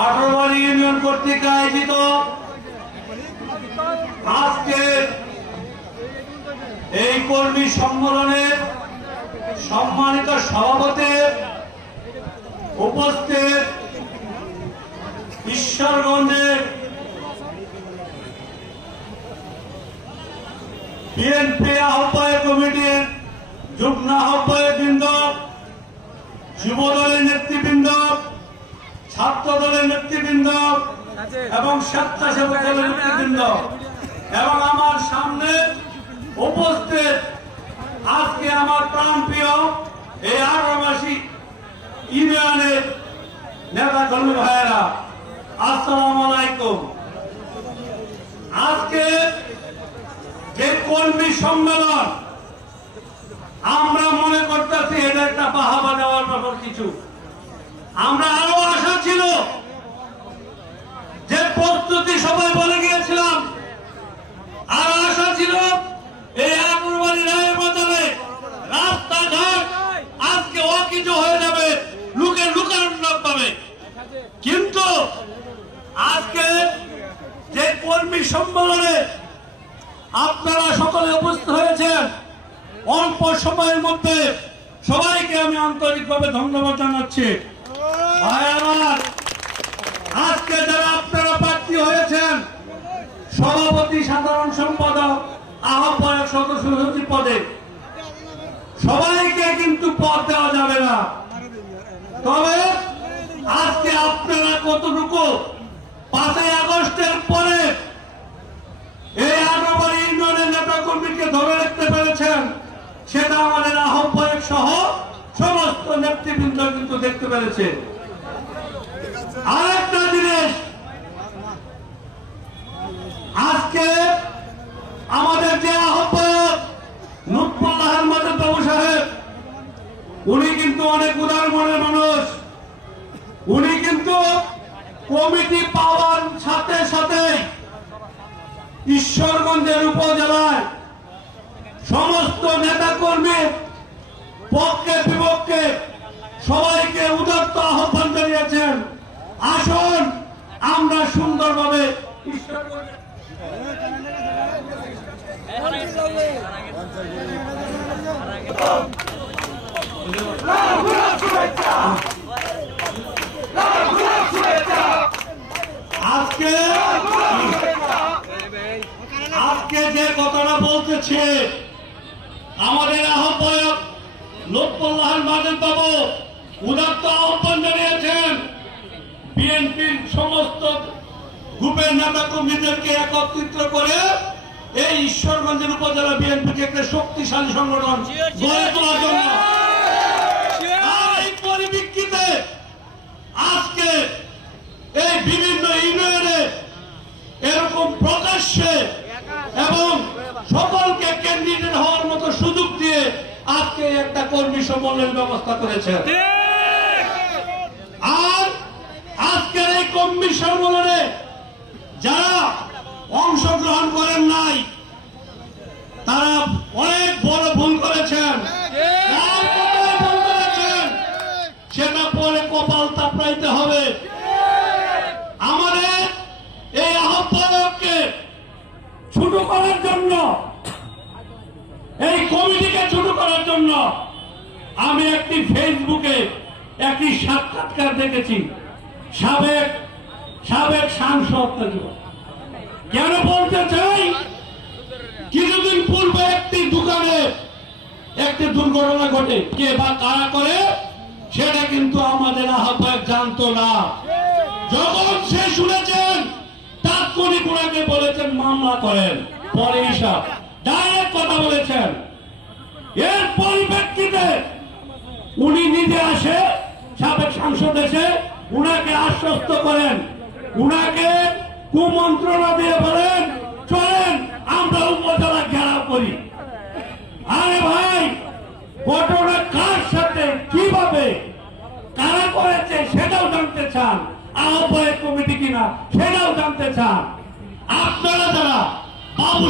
আঠারোবাড়ি union কর্তৃক আয়োজিত আজকের এই কর্মী সম্মেলনের সম্মানিত সভাপতি উপস্থিত ঈশ্বরগঞ্জের বিএনপি আহ্বায়ক কমিটির যুগ্ম আহ্বায়ক বৃন্দ, যুব দলের নেতৃবৃন্দ, ছাত্র দলের নেতৃবৃন্দ এবং স্বেচ্ছাসেবক দলের নেতৃবৃন্দ এবং আমার সামনে উপস্থিত আজকে আমার প্রাণপ্রিয় এই আগ্রাবাসী ইউনিয়নের নেতা কর্মী ভাইয়েরা, আসসালামু আলাইকুম। আজকে যে কর্মী সম্মেলন আমরা মনে করতেছি এটা একটা বাহাবা দেওয়ার ব্যাপার কিছু, আমরা আরো আশা ছিল যে প্রস্তুতি সবাই বলে গিয়েছিলাম, আর আশা ছিল এই আগ্রাবাড়ি রায়ের বদলে রাস্তাঘাট আজকে অকিছু হয়ে যাবে, লোকে লুকানো পাবে। কিন্তু আজকে যে কর্মী সম্মেলনে আপনারা সকলে উপস্থিত হয়েছেন, অল্প সময়ের মধ্যে সবাইকে আমি আন্তরিকভাবে ধন্যবাদ জানাচ্ছি। ভাই আমার, আজকে যারা আপনারা প্রার্থী হয়েছেন সভাপতি, সাধারণ সম্পাদক, আহ্বায়ক, সদস্য সচিব পদে, সবাইকে কিন্তু পদ দেওয়া যাবে না। তবে আজকে আপনারা কতটুকু 5ই আগস্টের পরে এই আগ্রাবাড়ি ইউনিয়নের নেতা কর্মীকে ধরে রাখতে পেরেছেন, সেটা আমাদের আহ্বায়ক সহ সমস্ত নেতৃবৃন্দ কিন্তু দেখতে পেরেছে। আরেকটা জিনিস, আজকে আমাদের যে আহ্বায়ক লুৎফুল্লাহ মাদুদ বাবু সাহেব, উনি কিন্তু অনেক উদার মনের মানুষ। উনি কিন্তু কমিটি পাওয়ার সাথে সাথে ঈশ্বরগঞ্জের উপজেলায় সমস্ত নেতা কর্মী পক্ষে বিপক্ষে সবাইকে উদাত্ত আহ্বান জানিয়েছেন, আসুন আমরা সুন্দরভাবে আজকে যে কথাটা বলতেছে আমাদের আহ্বায়ক লুৎফুল্লাহ মাদুদ বাবু উদাত্ত আহ্বান জানিয়েছেন বিএনপির সমস্ত গ্রুপের নেতা কর্মীদেরকে একত্রিত করে এই ঈশ্বরগঞ্জের উপজেলা বিএনপিকে একটা শক্তিশালী সংগঠন গড়ে তোলার জন্য। এই পরিপ্রেক্ষিতে আজকে এই বিভিন্ন ইউনিয়নে এরকম প্রকাশ্যে এবং সকলকে ক্যান্ডিডেট হওয়ার মতো সুযোগ দিয়ে আজকে একটা কর্মী সম্মেলনের ব্যবস্থা করেছে। আর আজকের এই কর্মী সম্মেলনে যারা অংশগ্রহণ করেন নাই, তারা অনেক বড় ভুল করেছেন, সেটা পরে কপাল চাপড়াইতে হবে। আমাদের এই আহ্বায়ককে ছোট করার জন্য, এই কমিটিকে ছোট করার জন্য আমি একটি ফেসবুকে একটি সাক্ষাৎকার দেখেছি সাবেক সাংসদ। কেন বলতে চাই, কিছুদিন পূর্বে একটি দোকানে একটি দুর্ঘটনা ঘটে, কে বা কারা করে সেটা কিন্তু আমাদের আহ্বায়ক জানতো না। যখন সে শুনেছেন তাৎক্ষণিক ওনাকে বলেছেন মামলা করেন, পরে হিসাব ডাইরেক্ট কথা বলেছেন। এর পরিপ্রেক্ষিতে উনি নিজে আসে, সাবেক সাংসদ এসে উনাকে আশ্বস্ত করেন, উনাকে কুমন্ত্রণা দিয়ে বলেন চলেন আমরা উপজেলা ঘেরাও করি। আরে ভাই, ঘটনা কার সাথে কিভাবে কারা করেছে সেটাও জানতে চান, আহ্বায়ক কমিটি কিনা সেটাও জানতে চান। আপনারা যারা বাবু